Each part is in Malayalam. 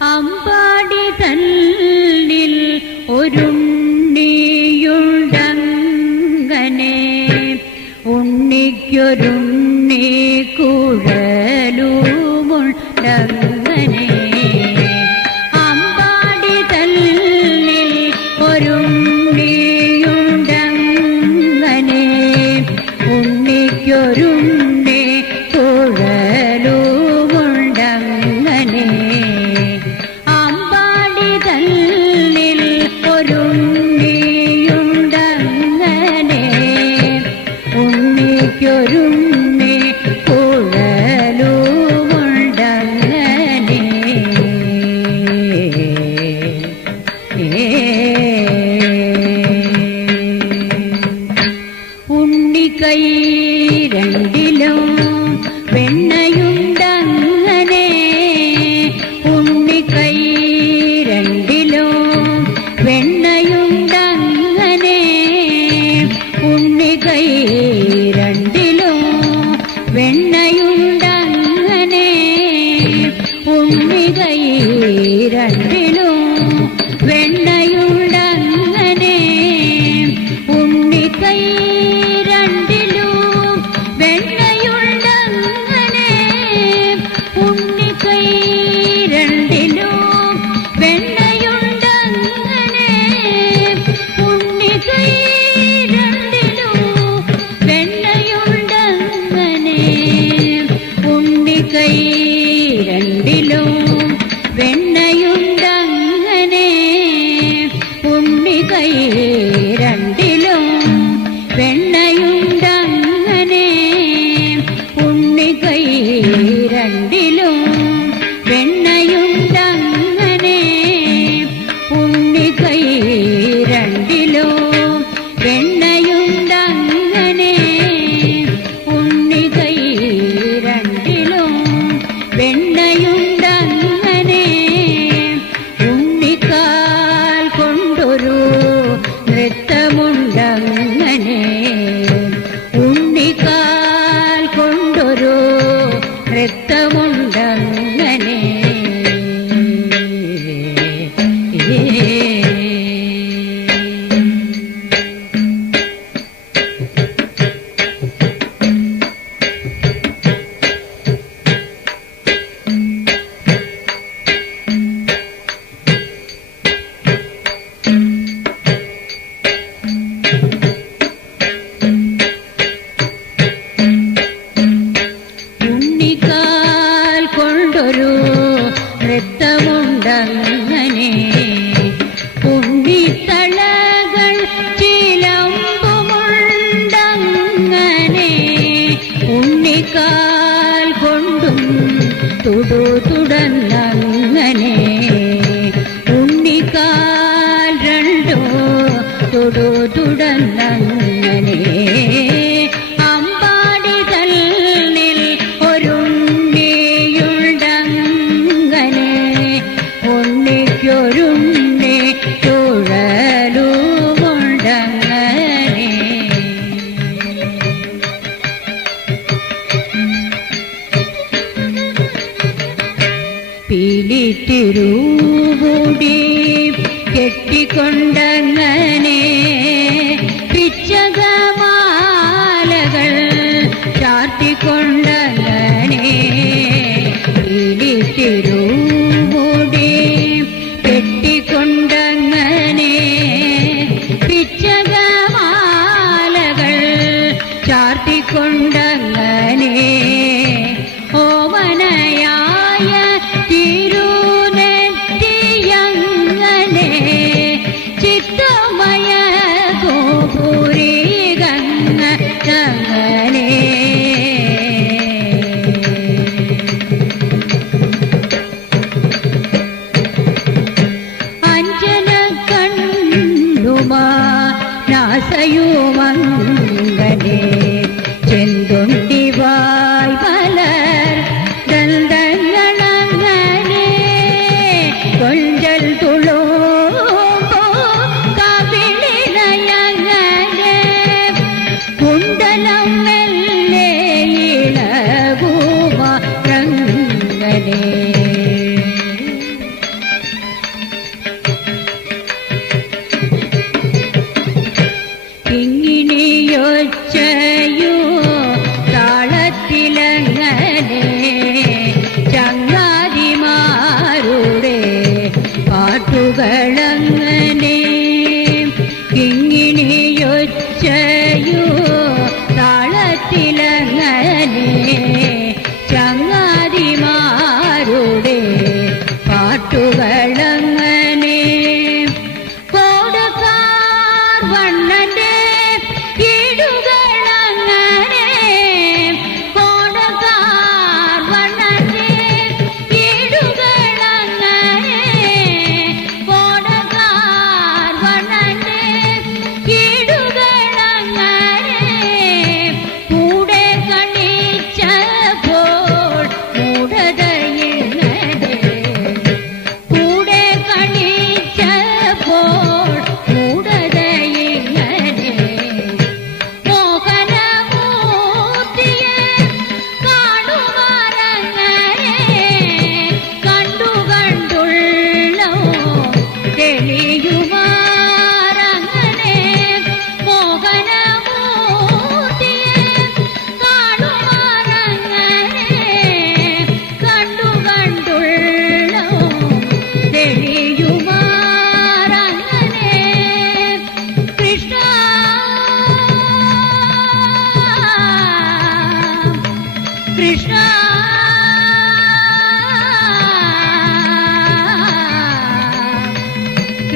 അമ്പാടി തന്നിൽ ഒരുണ്ണിയുണ്ടങ്ങനെ ഉണ്ണിക്കൊരുണ്ണി കുഴലുമുണ്ടങ്ങനെ അമ്പാടി തന്നിൽ ഒരുണ്ണിയുണ്ടങ്ങനെ ഉണ്ണിക്കൊരുണ്ണി കുഴലുമുണ്ടങ്ങനെ അമ്പാടി തന്നിൽ ഒരുണ്ണിയുണ്ടങ്ങനെ ഉണ്ണിക്കൊരുണ്ണി കുഴലുമുണ്ടങ്ങനെ ഉണ്ണിക്കൈ രണ്ടിലും വെണ്ണയുണ്ടങ്ങനെ ഉണ്ണിക്കൈ രണ്ടിലും വെണ്ണയുണ്ടങ്ങനെ ഉണ്ണിക്കൈ രണ്ടിലും വെണ്ണയുണ്ടങ്ങനെ ഉണ്ണിക്കൈ രണ്ടിലും വെണ്ണയുണ്ടങ്ങനെ ഉണ്ണിക്കൈ രണ്ടിലും വെണ്ണയുണ്ടങ്ങനെ ഉണ്ണിക്കൈ രണ്ടിലും വെണ്ണയുണ്ടങ്ങനെ ഉണ്ണിക്കൈ രണ്ടിലും വെണ്ണയുണ്ടങ്ങനെ ഉണ്ണിക്കൈ രണ്ടിലും വെണ്ണയുണ്ടങ്ങനെ ഉണ്ണിക്കൈ രണ്ടിലും വെണ്ണയുണ്ടങ്ങനെ ഉണ്ണിക്കൈ രണ്ടിലും വെണ്ണയുണ്ടങ്ങനെ ഉണ്ണിക്കൈ രണ്ടിലും വെണ്ണയുണ്ടങ്ങനെ ഉണ്ണിക്കൈ രണ്ടിലും വെണ്ണയുണ്ടങ്ങനെ ഉണ്ണിക്കാൽ കൊണ്ടൊരു നൃത്തമുണ്ടങ്ങനെ ഉണ്ണിക്കാൽ കൊണ്ടൊരു നൃത്തമുണ്ടങ്ങനെ ഉണ്ണിക്കാൽ കൊണ്ടൊരു നൃത്തമുണ്ടങ്ങനെ ഉണ്ണിത്തളകൾ ചിലമ്പുമുണ്ടങ്ങനെ ഉണ്ണിക്കാൽ കൊണ്ടും തുടന്നങ്ങനെ ഉണ്ണിക്കാൽ രണ്ടോ തുടന്നങ്ങനെ അമ്പാടി തന്നിൽ ഒരുണ്ണിയുണ്ടങ്ങനെ ഉണ്ണിക്കൊരുണ്ണി കുഴലുമുണ്ടങ്ങനെ പീലിത്തിരുമുടി കെട്ടിക്കൊണ്ടങ്ങനെ പിച്ചകമാലകൾ ചാർത്തിക്കൊണ്ടങ്ങനെ പീലിത്തിരുമുടി കെട്ടിക്കൊണ്ടങ്ങനെ പിച്ചകമാലകൾ ചാർത്തിക്കൊണ്ടങ്ങനെ ഓമനയായ തിരുനെറ്റിയങ്ങനെ ചിത്തമയ ഗോപുരീകങ്ങനെ അഞ്ജന കണ്ണുമാ നാസയുമങ്ങനെ ചെന്തുണ്ടി വായ് മലർ ദന്തങ്ങളങ്ങനെ കൊഞ്ചൽ തുളോമ്പോ കവിളിനയങ്ങനെ കുണ്ടലം മെല്ലെ ഇളകുമങ്ങനെ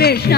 കൃഷ്ണ